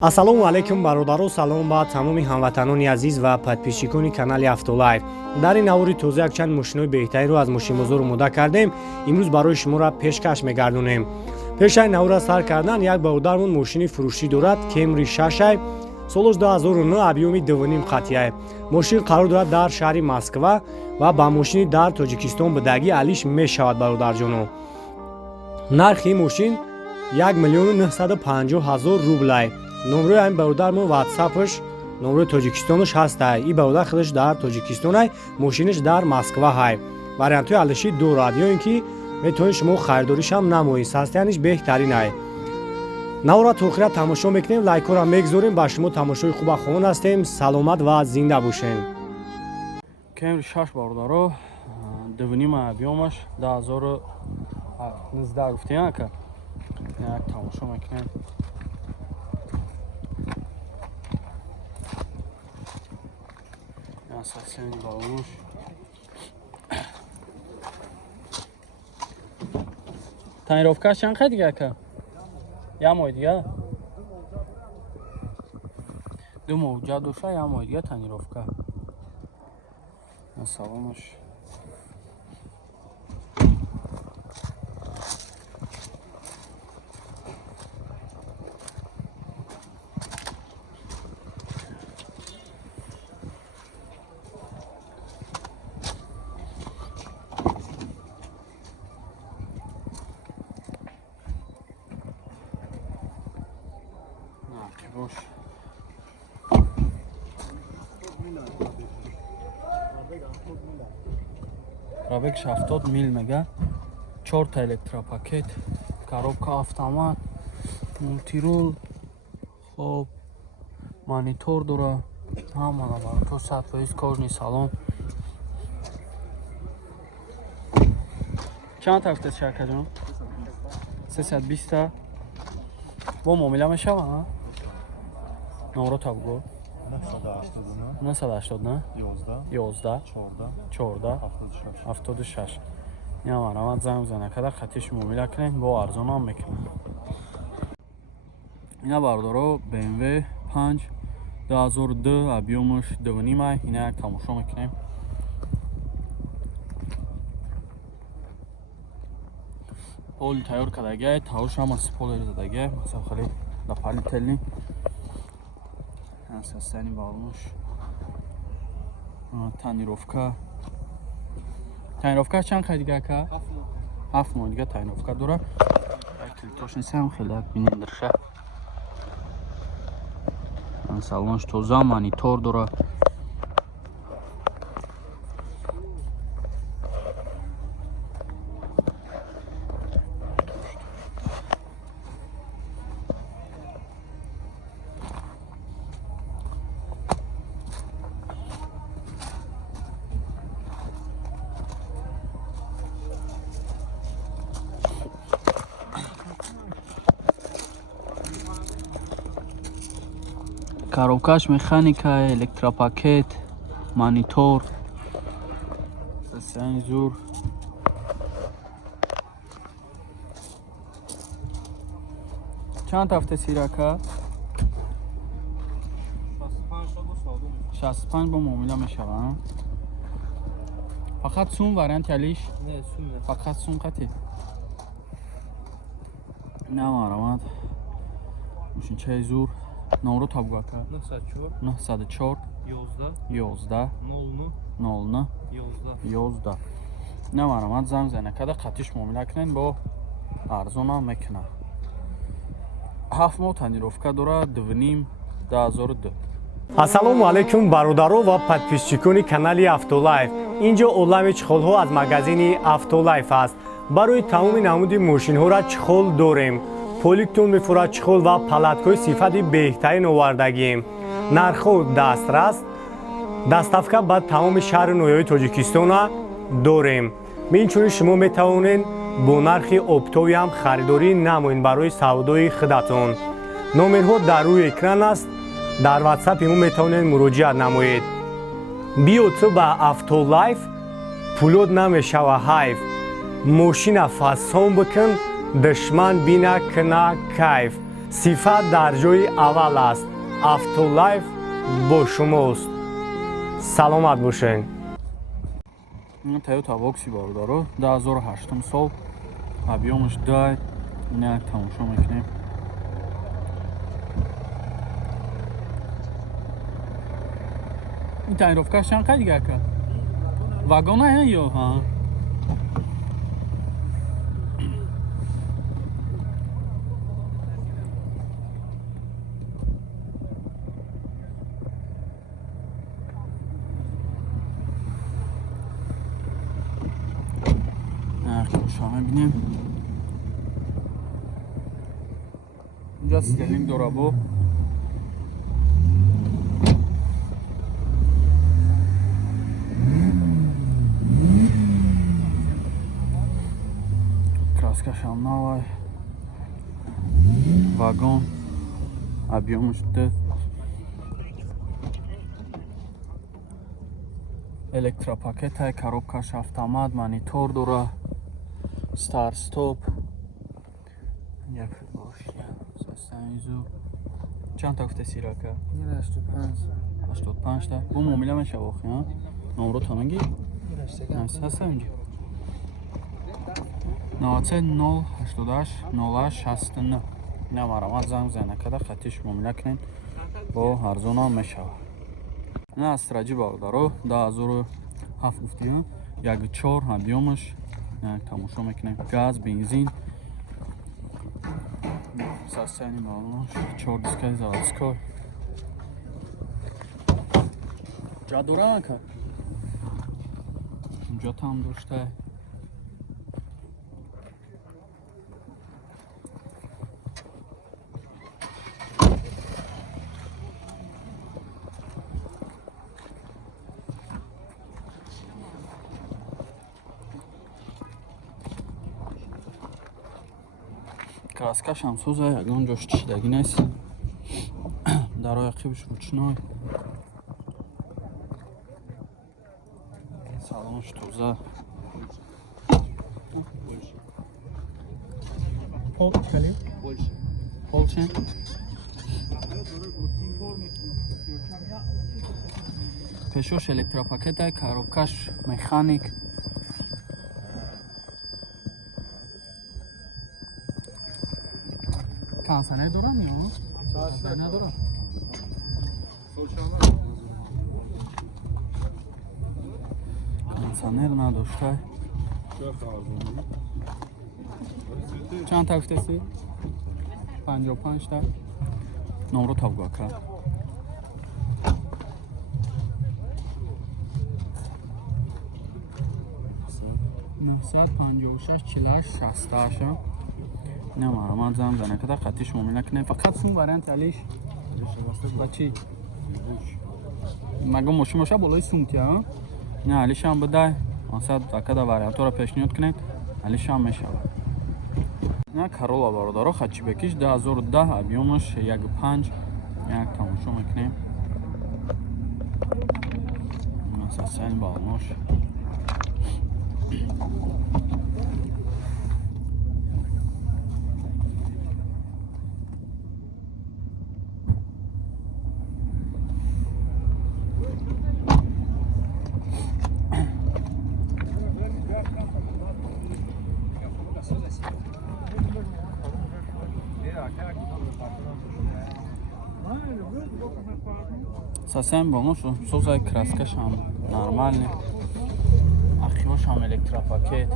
Ассалому алайкум бародаро, салом ба тамоми ҳамватанони азиз ва подписчикони канали Автолайф. Дар ин навори тоза якчанд мошинои беҳтариро аз мошинбозор омода кардем. Имрӯз барои шуморо пешкаш мегардонем. Пешаи навора сар кардан як бародармон мошини фурӯшӣ дорад, Camry 6 солош 2009, объёми 2.5 қатъя. Мошин қарор дорад дар шаҳри Москва ва ба мошини дар Тоҷикистон бидагӣ алиш мешавад бародарҷоно. Нархи мошин 1,950,000 рублай. Номерои ҳамин бародар мо ватсапаш номерои Тоҷикистонаш ҳастай. И бародар худаш дар Тоҷикистонай, мошинаш дар Москва ҳай. Вариантҳои алиши дорад, ё ин ки метавонед шумо харидоришам намоед, састияниш беҳтарин ай. Навора то охира тамошо мекунем, лайкора мегзорем, ба шумо тамошои хуба хоҳон ҳастем. Саломат ва зинда бошен. Camry 6 бародаро, 2.5 объёмаш 2019 гуфтем ака. Як тамошо мекунем. Асасияни балонуш. Тонировкаш чанд қай дига ака? Я мой дига. Ду мавҷа душа, я мой дига тонировка. Салонуш. Бош. Пробегш 70 мил мега. 4 та электропакет, коробка автомат, мультирул, хоб, монитор дора. Ҳама бар. То 100% кожни салон. Чанд тафтес шарка ҷон? 320 та. Бо муомила мешава, а? Номеро табго 980 11 14 76. Яма равад занг бизана када хатиш муомила кунем, бо арзон ҳам мекунем. Ина бародаро BMW 5 2002, объёмаш 2.5 ай. Ина як тамошо мекунем. Поли тайёр кардагиай, тавош ҳам аз поли задагиай, масалан хали дополнительный. Асасияни балонуш. Тонировка. Тонировка чанд қай дига ака? 7 моҳ дига тонировка дора. Килитош несам хеле як бинем дирша. Салонш тоза, монитор дора. Коробкаш механика, электропакет, монитор. Сензор. Чанд тафта сирака? 65 бо муомила мешава. Фақат сум вариант ялиш? Не, сум не. Фақат сум қати. Намарамад. Мошинчаи зур. Номеро табго ака? 904 11 00 11. Намарамад занг зана када қатиш муомила кунен, бо арзон ҳам мекуна. 7 моҳ тонировка дора, 2.5 2002. Ассалому алайкум бародаро ва подписчикони канали Автолайф. Инҷо олами чихолҳо аз магазини Автолайф аст. Барои тамоми намуди мошинҳоро чихол дорем. Поликтон мефурад чихол ва палаткои сифати беҳтарин овардагием. Нархҳо дастрас. Доставка ба тамоми шаҳри ноҳияи Тоҷикистона дорем. Инчунин шумо метавонед бо нархи оптови ҳам харидорӣ намоед барои савдои худатон. Номерҳо дар рӯи экран аст. Дар ватсап имо метавонед муроҷиат намоед. Биё ту ба Автолайф, пулод намешава ҳайф. Мошина фасон бикун, душман бина кина кайф. сифат дар ҷои аввал аст. Автолайф бо шумост. саломат бошед. Toyota Voxy бародаро 2008 сол, объемаш 2, ина тамошо мекунем. این تنیروفکش چند قد دیگه که واگن نه یا ها شما ببینیم اینجا استرلینگ دورابو краскаш هم новая, вагон, объемش 2, электропакет, коробкаш автомат, монитор дора, старт стоп, як састанизу. چند تا گفته سیراکا؟ 85 تا. Bu muamele mi şavuk ya? Numara tanıngi? Nasıl önce? 088 069 نمارم زنگ زنه کده خطیش ممنوع کنین با ارزون هم میشه. نه استراجی باردارو 2007 گفتیم یک 4 объемش یک تماشا میکنیم گاز بنزین ساستانی بالانش 4 دیسکای زالسکای جا دورا که اینجا tam داشته краскаш ҳам сӯза ягон ҷош чидагӣ нест дарои ақибаш ручной салонаш тоза полша пешош электропакета коробкаш механик کانسانه دارم یا؟ کانسانه ندارم کانسانه رو نداشته چند تا گفته سی؟ 55 تا نمرو تابگاه که 956 48 68 نمارم زنگ زنه که در خطیش ممنوع کنه فقط سون وارنت علیش بچی مگه ماشین باشه بالای سون که نه علیش هم بده واسه دکه در وارنت رو پیشنهاد کنید علیش هم میشه نه کارولا باردارو خطی بکش 2010 объемش 1.5 یک تماشا میکنیم اساساً بالناش Совсем полностью созай краскаш ham нормальный, ахиваш ham электропакет.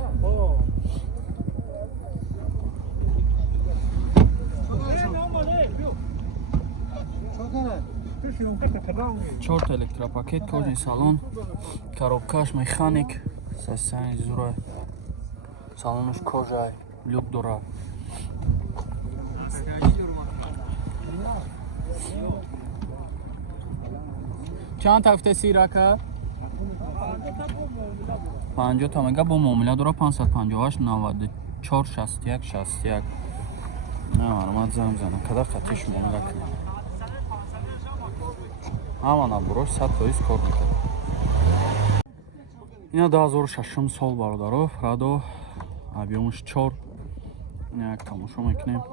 Чорт электропакет, кожный салон, коробкаш механик, совсем зура, салонуш кожа, люк дора. چند هفته سیراکه 50 تا مگه با معامله داره 558 94 61 61 نه من زنگ زنه کدا خطیش معامله کنه همانا بروش 100% کار میکنه اینا 2006 سال باردارو پرادو объемش 4 اینا یک تماشا میکنیم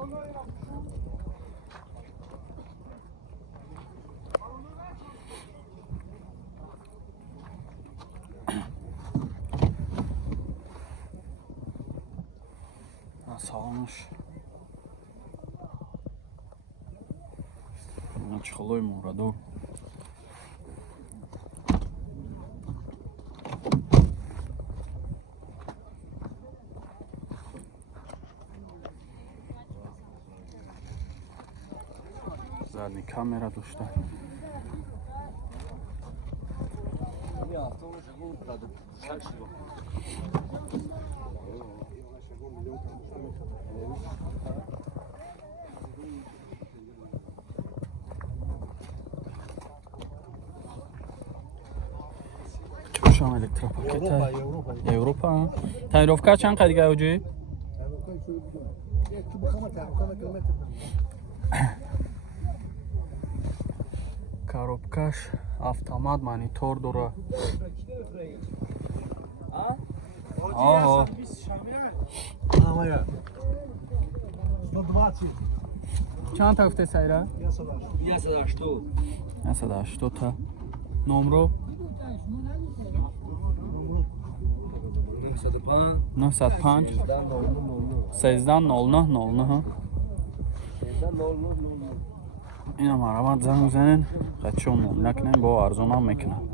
салонаш чихолои морадор. Задни камера дошта. Чушам электропакет Европа. Таировка чанд қадига ҳоҷӣ? Коробкаш автомат монитор дора. Аҳо. Чанд та гуфте сайра? 180 та. Номро 905 13 00. اینا مرامت زنگ بزنین خدشون مملک نیم با ارزون هم میکنن.